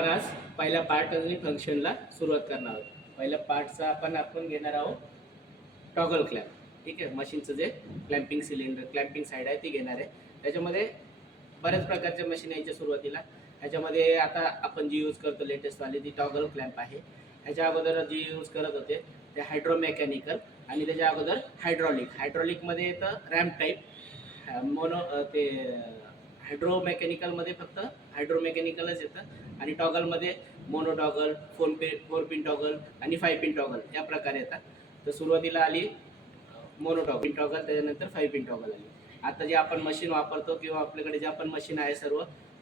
आज पहिल्या पार्ट आणि फंक्शनला सुरुवात करणार आहोत. पहिल्या पार्टचा आपण घेणार आहोत टॉगल क्लॅम्प. ठीक आहे, मशीनचं जे क्लॅम्पिंग सिलेंडर क्लॅम्पिंग साईड आहे ती घेणार आहे. त्याच्यामध्ये बऱ्याच प्रकारच्या मशीन यायच्या सुरुवातीला. ह्याच्यामध्ये आता आपण जी यूज करतो लेटेस्टवाली ती टॉगल क्लॅम्प आहे. ह्याच्या अगोदर जी यूज करत होते ते हायड्रोमेकॅनिकल आणि त्याच्या अगोदर हायड्रॉलिकमध्ये येतं रॅम्प टाईप ते हायड्रोमेकॅनिकलमध्ये फक्त हायड्रोमेकॅनिकलच येतं आणि टॉगलमध्ये मोनो टॉगल, 4 पिन टॉगल आणि 5 पिन टॉगल या प्रकारे येतात. तर सुरुवातीला आली मोनो टॉगल टॉगल, त्याच्यानंतर 5 पिन टॉगल आली. आता जे आपण मशीन वापरतो किंवा आपल्याकडे जे पण मशीन आहे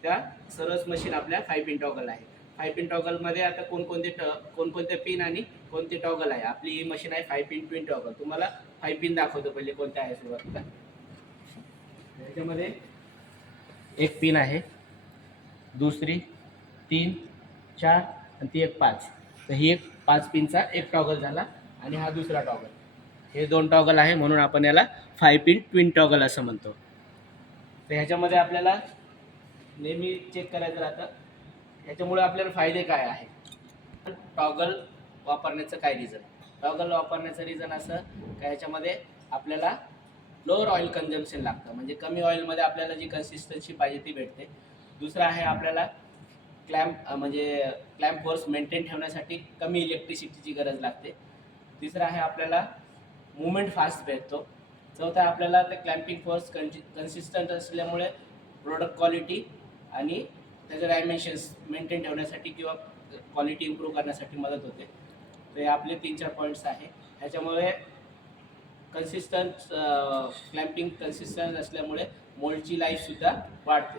त्या सर्वच मशीन आपल्या 5 पिन टॉगल आहे. 5 पिन टॉगलमध्ये आता कोणकोणते पिन आणि कोणते टॉगल आहे. आपली ही मशीन आहे 5 पिन ट्विन टॉगल. तुम्हाला 5 पिन दाखवतो पहिले कोणत्या आहे सुरुवातीला. त्याच्यामध्ये एक पिन आहे, दुसरी 3, 4 आणि ती एक 5. तर ही एक 5 पिनचा एक टॉगल झाला आणि हा दुसरा टॉगल. हे 2 टॉगल आहे म्हणून आपण याला 5 पिन ट्विन टॉगल असं म्हणतो. तर ह्याच्यामध्ये आपल्याला नेहमी चेक करायचं राहतं ह्याच्यामुळे आपल्याला फायदे काय आहे. टॉगल वापरण्याचं काय रिझन. टॉगल वापरण्याचं रिझन असं का ह्याच्यामध्ये आपल्याला लोअर ऑइल कन्झम्पशन लागतं, म्हणजे कमी ऑइलमध्ये आपल्याला जी कन्सिस्टन्सी पाहिजे ती भेटते. दुसरं आहे आपल्याला क्लॅम्प फोर्स मेंटेन ठेवण्यासाठी कमी इलेक्ट्रिसिटीची गरज लागते. तिसरं आहे आपल्याला मुवमेंट फास्ट भेटतो. चौथं आपल्याला ते क्लॅम्पिंग फोर्स कन्सिस्टंट असल्यामुळे प्रोडक्ट क्वालिटी आणि त्याचे डायमेन्शन्स मेंटेन ठेवण्यासाठी किंवा क्वालिटी इम्प्रूव्ह करण्यासाठी मदत होते. तर हे आपले 3-4 पॉईंट्स आहे. ह्याच्यामुळे क्लॅम्पिंग कन्सिस्टंट असल्यामुळे मोल्डची लाईफसुद्धा वाढते.